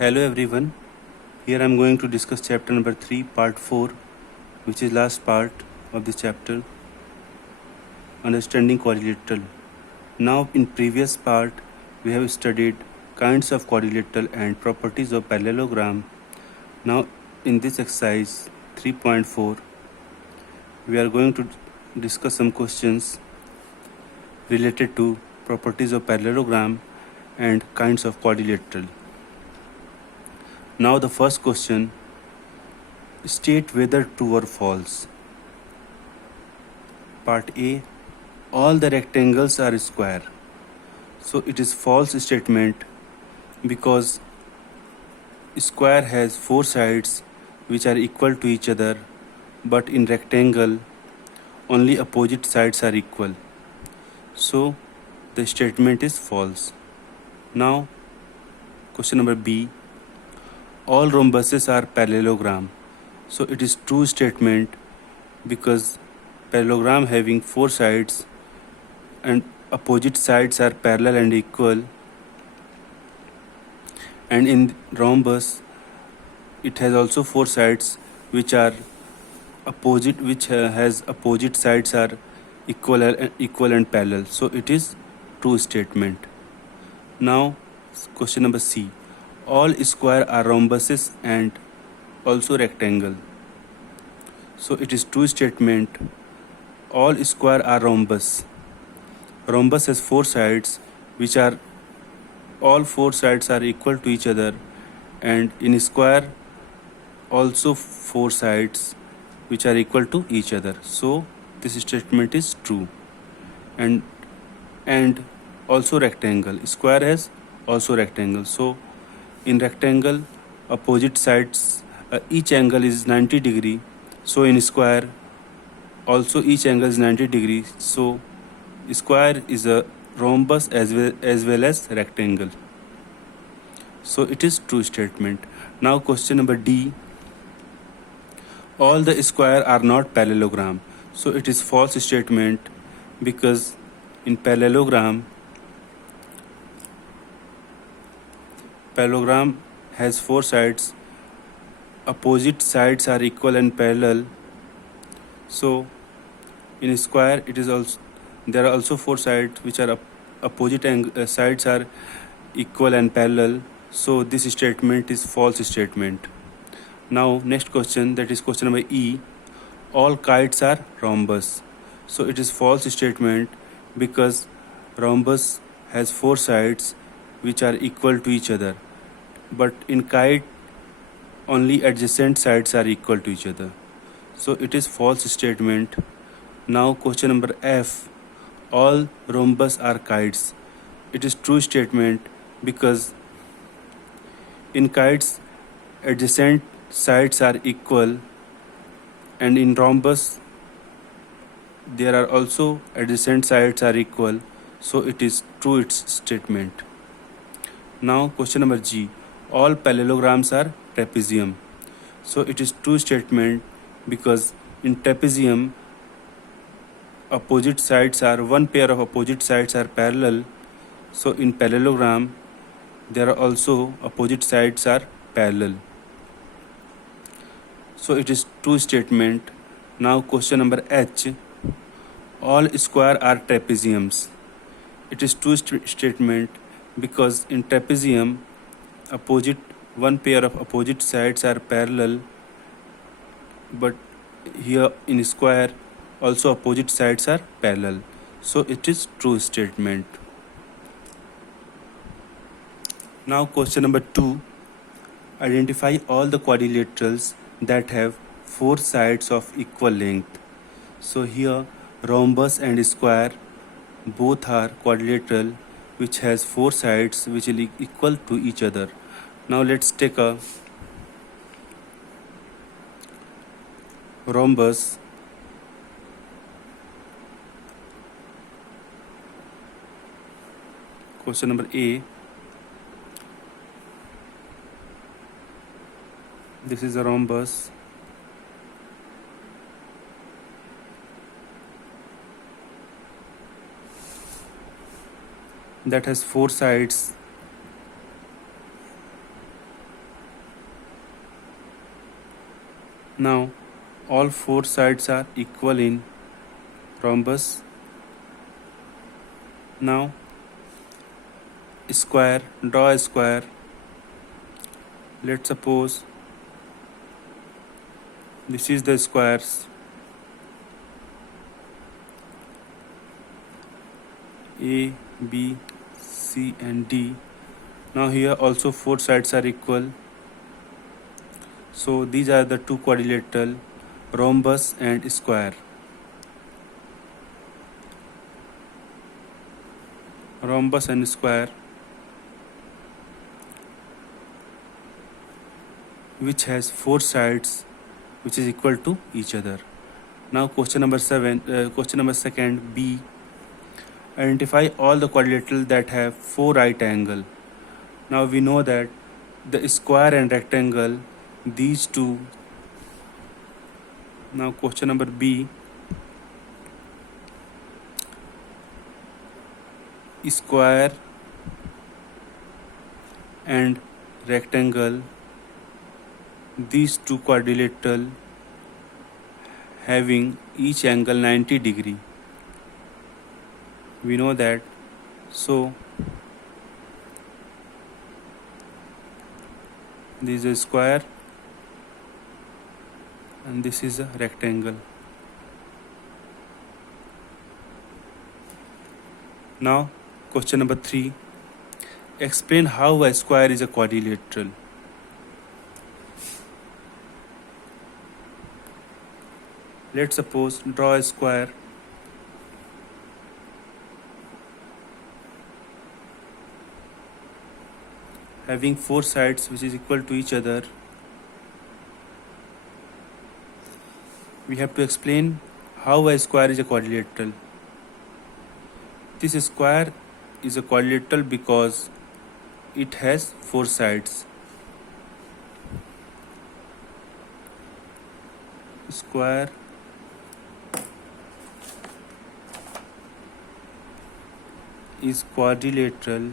Hello everyone. Here I am going to discuss chapter number 3, part 4, which is last part of this chapter, understanding quadrilateral. Now in previous part we have studied kinds of quadrilateral and properties of parallelogram. Now in this exercise 3.4 we are going to discuss some questions related to properties of parallelogram and kinds of quadrilateral. Now the first question, state whether true or false. Part A, all the rectangles are square. So it is false statement because square has four sides which are equal to each other, but in rectangle only opposite sides are equal. So the statement is false. Now question number B, all rhombuses are parallelogram. So it is true statement because parallelogram having four sides and opposite sides are parallel and equal, and in rhombus it has also four sides which are opposite, which has opposite sides are equal and parallel. So it is true statement. Now question number C, all square are rhombuses and also rectangle. So it is true statement, all square are rhombus. Rhombus has four sides which are all four sides are equal to each other, and in square also four sides which are equal to each other. So this statement is true. And also rectangle, square has also rectangle. So in rectangle opposite sides each angle is 90 degree. So in square also each angle is 90 degree. So square is a rhombus as well as rectangle. So it is true statement. Now question number D, all the square are not parallelogram. So it is false statement because in parallelogram has four sides, opposite sides are equal and parallel. So in square it is also, there are also four sides which are opposite sides are equal and parallel. So this statement is false statement. Now next question, that is question number E, all kites are rhombus. So it is false statement because rhombus has four sides which are equal to each other, but in kite only adjacent sides are equal to each other. So it is false statement. Now question number F, all rhombus are kites. It is true statement because in kites adjacent sides are equal, and in rhombus there are also adjacent sides are equal. So it is true its statement. Now question number G, all parallelograms are trapezium. So it is true statement because in trapezium opposite sides are, one pair of opposite sides are parallel. So in parallelogram there are also opposite sides are parallel. So it is true statement. Now question number H, all square are trapeziums. It is true statement because in trapezium opposite, one pair of opposite sides are parallel, but here in square also opposite sides are parallel. So it is true statement. Now question number 2, identify all the quadrilaterals that have four sides of equal length. So here rhombus and square both are quadrilateral which has four sides which are equal to each other. Now let's take a rhombus. Question number A, this is a rhombus. That has four sides Now all four sides are equal in rhombus. Now square, draw a square. Let's suppose this is the squares A, B, C and D. Now here also four sides are equal. So these are the two quadrilateral, rhombus and square. Rhombus and square, which has four sides which is equal to each other. Now question number second, B. Identify all the quadrilateral that have four right angle. Now we know that the square and rectangle, these two. Now question number B. Square and rectangle, these two quadrilateral having each angle 90 degree. We know that. So this is a square and this is a rectangle. Now question number 3. Explain how a square is a quadrilateral. Let's suppose draw a square. Having four sides which is equal to each other. We have to explain how a square is a quadrilateral. This square is a quadrilateral because it has four sides. Square is quadrilateral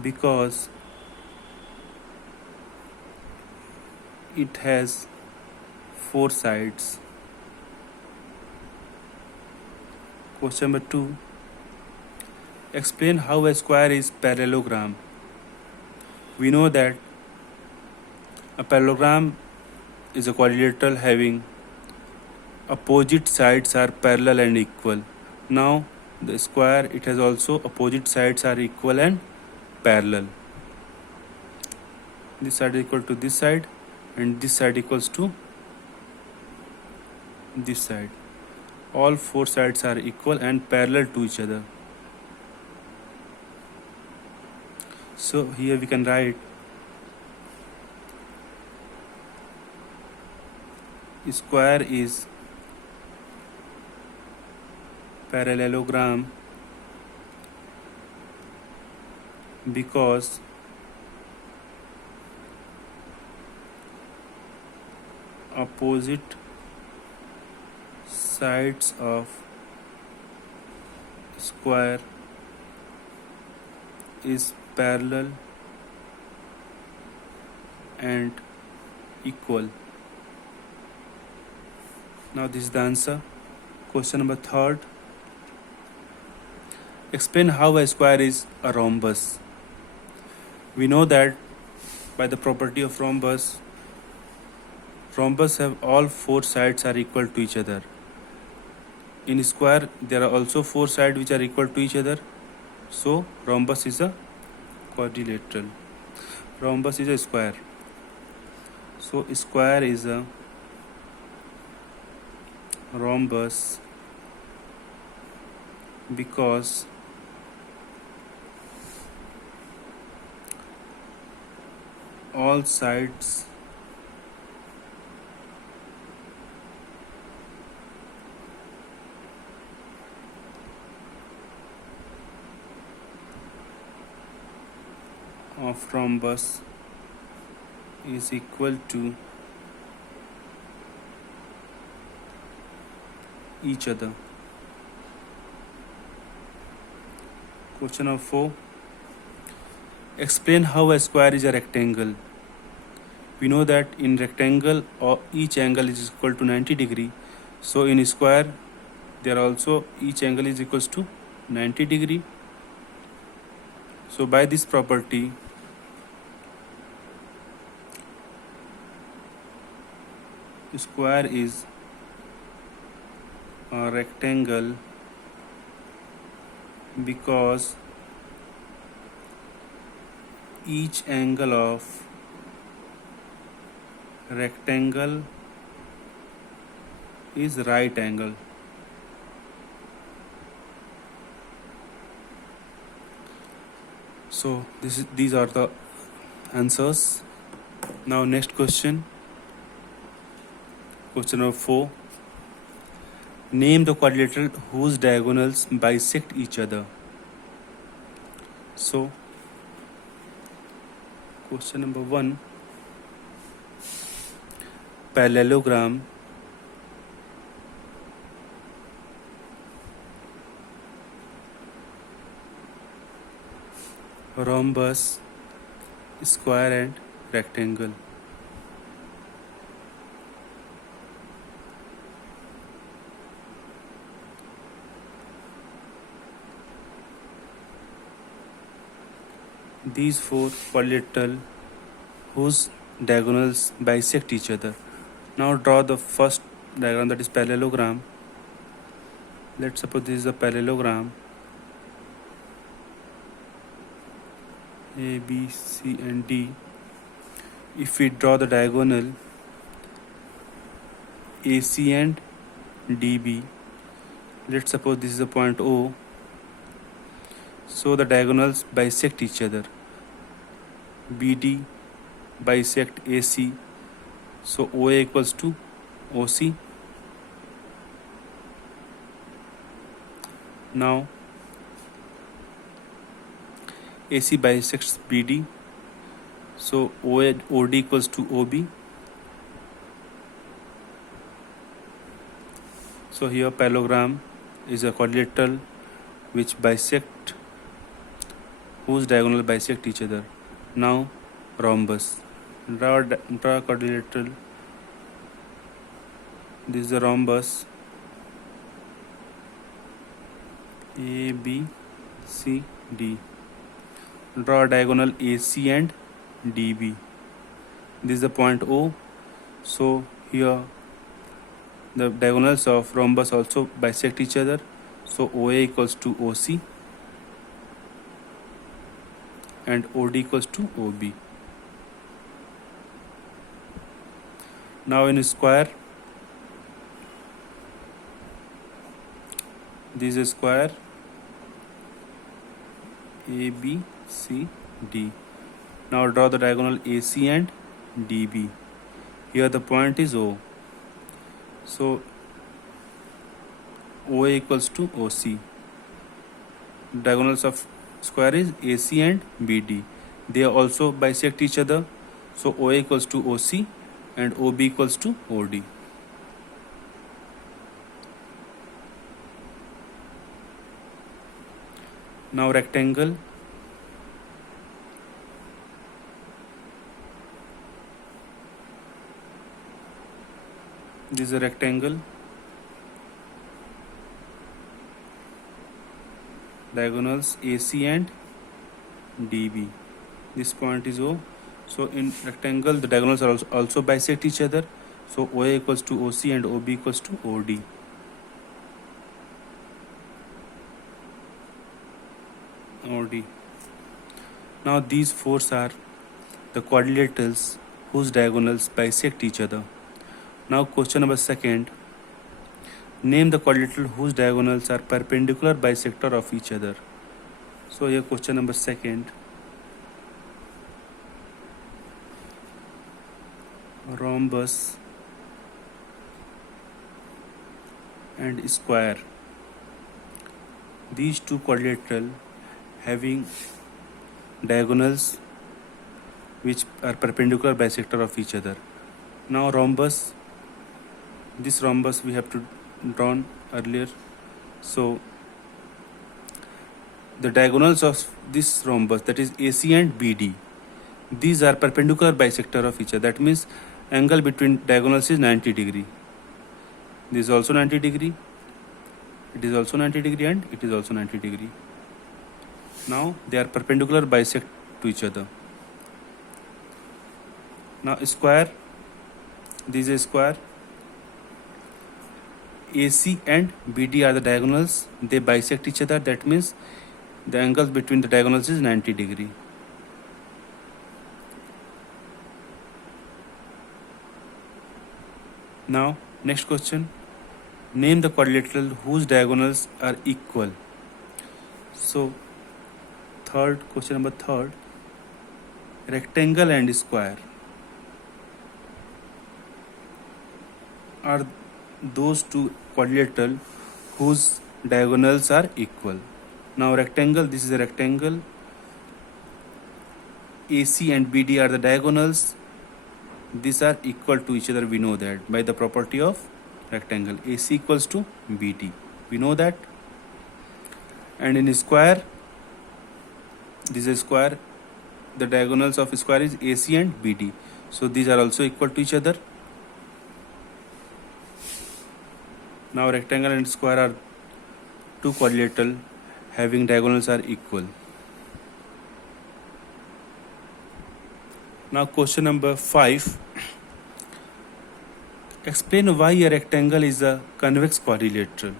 because it has four sides. Question number 2. Explain how a square is parallelogram. We know that a parallelogram is a quadrilateral having opposite sides are parallel and equal. Now the square, it has also opposite sides are equal and parallel. This side is equal to this side and this side equals to this side. All four sides are equal and parallel to each other. So here we can write square is parallelogram because opposite sides of square is parallel and equal. Now this is the answer. Question number 3. Explain how a square is a rhombus. We know that by the property of rhombus have all four sides are equal to each other. In square there are also four sides which are equal to each other. So rhombus is a quadrilateral. Rhombus is a square. So square is a rhombus because all sides of rhombus is equal to each other. Question number 4. Explain how a square is a rectangle. We know that in rectangle each angle is equal to 90 degree. So in square there also each angle is equals to 90 degree. So by this property, square is a rectangle because each angle of rectangle is right angle. So these are the answers. Now next question. Question number 4. Name the quadrilateral whose diagonals bisect each other. So question number 1. Parallelogram. Rhombus, square and rectangle. These four quadrilateral whose diagonals bisect each other. Now draw the first diagram, that is parallelogram. Let's suppose this is a parallelogram. A, B, C and D. If we draw the diagonal AC and DB, let's suppose this is a point O. So the diagonals bisect each other. BD bisect AC. So OA equals to OC. Now AC bisects BD. So OD equals to OB. So here parallelogram is a quadrilateral whose diagonal bisect each other. Now rhombus. Draw quadrilateral. This is the rhombus. A, B, C, D. Draw diagonal AC and DB. This is the point O. So here the diagonals of rhombus also bisect each other. So OA equals to OC and OD equals to OB. Now in a square, this is a square A, B, C, D. Now draw the diagonal AC and DB. Here the point is O. So OA equals to OC. Diagonals of square is AC and BD. They also bisect each other. So OA equals to OC and OB equals to OD. Now rectangle. This is a rectangle. Diagonals AC and DB. This point is O. So in rectangle the diagonals are also bisect each other. So OA equals to OC and OB equals to OD. OD. Now these four are the quadrilaterals whose diagonals bisect each other. Now question number 2. Name the quadrilateral whose diagonals are perpendicular bisector of each other. So here question number 2. Rhombus and square. These two quadrilateral having diagonals which are perpendicular bisector of each other. Now rhombus. This rhombus we have to drawn earlier. So the diagonals of this rhombus, that is AC and BD, these are perpendicular bisector of each other. That means angle between diagonals is 90 degree. This is also 90 degree. It is also 90 degree and it is also 90 degree. Now they are perpendicular bisect to each other. Now square, this is a square. AC and BD are the diagonals. They bisect each other. That means the angles between the diagonals is 90 degree. Now next question. Name the quadrilateral whose diagonals are equal. So question number third. Rectangle and square are those two quadrilateral whose diagonals are equal. Now rectangle, this is a rectangle. AC and BD are the diagonals. These are equal to each other. We know that by the property of rectangle. AC equals to BD. We know that. And in a square, this is a square. The diagonals of a square is AC and BD. So these are also equal to each other. Now rectangle and square are two quadrilateral having diagonals are equal. Now question number 5. Explain why a rectangle is a convex quadrilateral.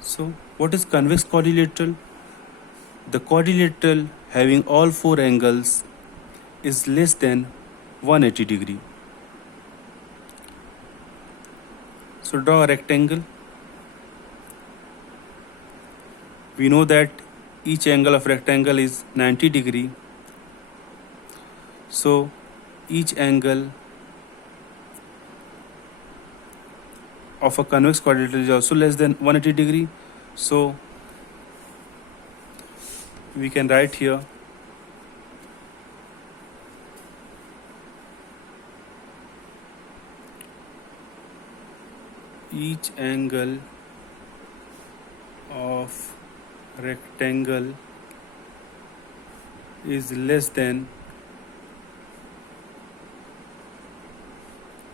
So what is convex quadrilateral? The quadrilateral having all four angles is less than 180 degree. So draw a rectangle. We know that each angle of rectangle is 90 degree. So each angle of a convex quadrilateral is also less than 180 degree. So we can write here each angle of rectangle is less than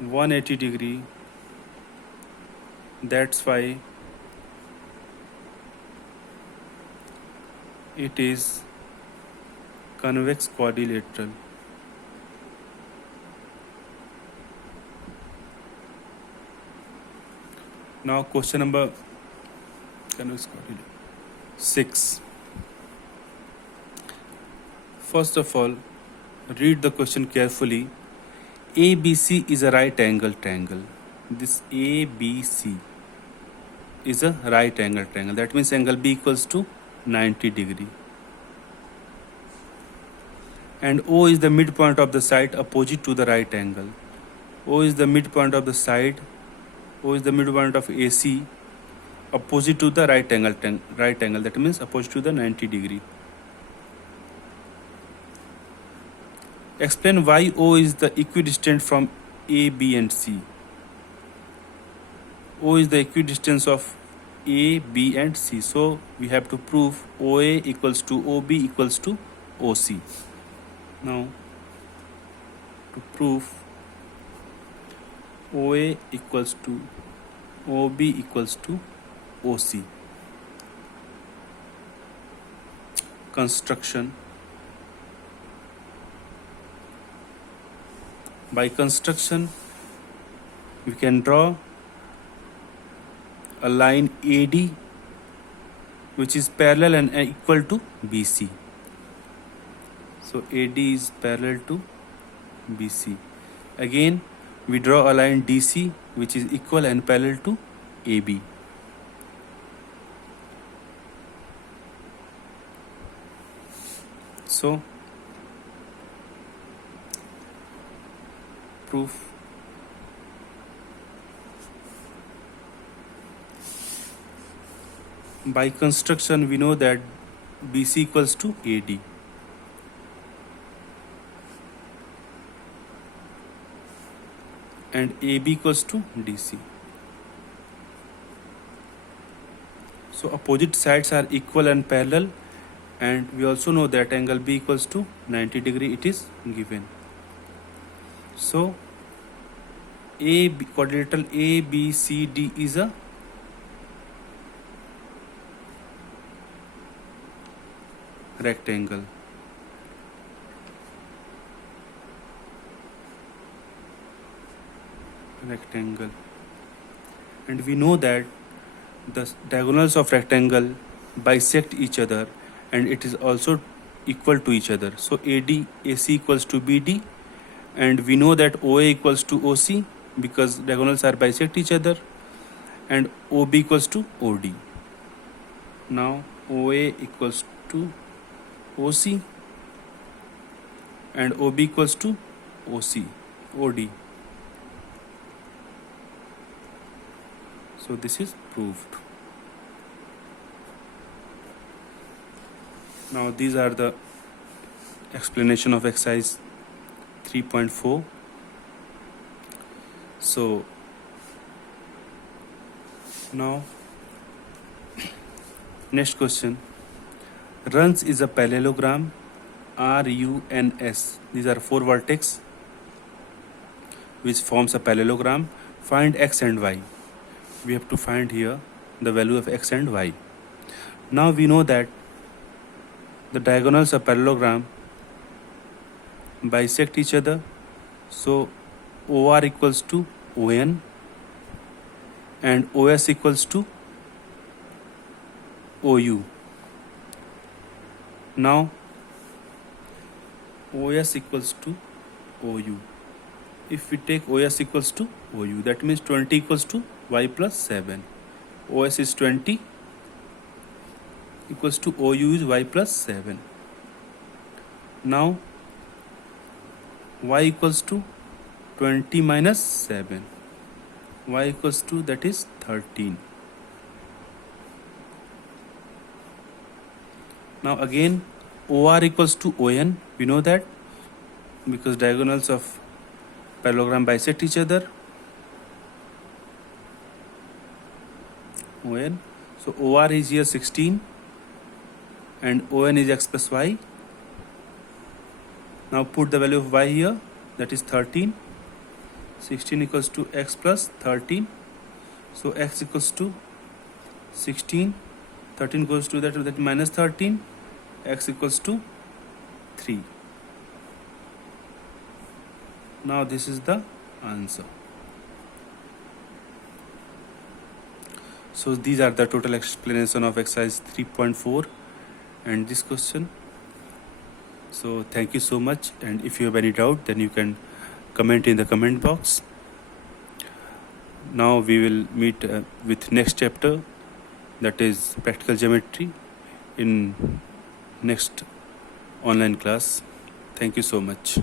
180 degree. That's why it is convex quadrilateral. Now question number 6. First of all, read the question carefully. ABC is a right angle triangle. This ABC is a right angle triangle. That means angle B equals to 90 degree. And O is the midpoint of the side opposite to the right angle. O is the midpoint of the side. O is the midpoint of AC opposite to the right angle. That means opposite to the 90 degree. Explain why O is the equidistant from A, B and C. O is the equidistance of A, B and C. So we have to prove OA equals to OB equals to OC. Now to prove OA equals to OB equals to OC. Construction. By construction, we can draw a line AD which is parallel and equal to BC. So AD is parallel to BC. Again, we draw a line DC which is equal and parallel to AB. So proof. By construction, we know that BC equals to AD. And AB equals to DC. So opposite sides are equal and parallel, and we also know that angle B equals to 90 degree, it is given. So quadrilateral ABCD is a rectangle. And we know that the diagonals of rectangle bisect each other, and it is also equal to each other. So AC equals to BD, and we know that OA equals to OC because diagonals are bisect each other, and OB equals to OD. Now OA equals to OC and OB equals to OD. So this is proved. Now these are the explanation of exercise 3.4. So now next question. Runs is a parallelogram RUNS. These are four vertex which forms a parallelogram. Find x and y. We have to find here the value of x and y. Now we know that the diagonals of parallelogram bisect each other. So OR equals to ON and OS equals to OU. Now OS equals to OU. If we take OS equals to OU, that means 20 equals to y plus 7. OS is 20 equals to OU is y plus 7. Now y equals to 20 minus 7. Y equals to, that is 13. Now again OR equals to ON. We know that because diagonals of parallelogram bisect each other. ON. So OR is here 16 and ON is x plus y. Now put the value of y here, that is 13. 16 equals to x plus 13. So x equals to 16. 13 goes to that minus 13. X equals to 3. Now this is the answer. So these are the total explanation of exercise 3.4 and this question. So thank you so much, and if you have any doubt then you can comment in the comment box. Now we will meet with next chapter, that is practical geometry, in next online class. Thank you so much.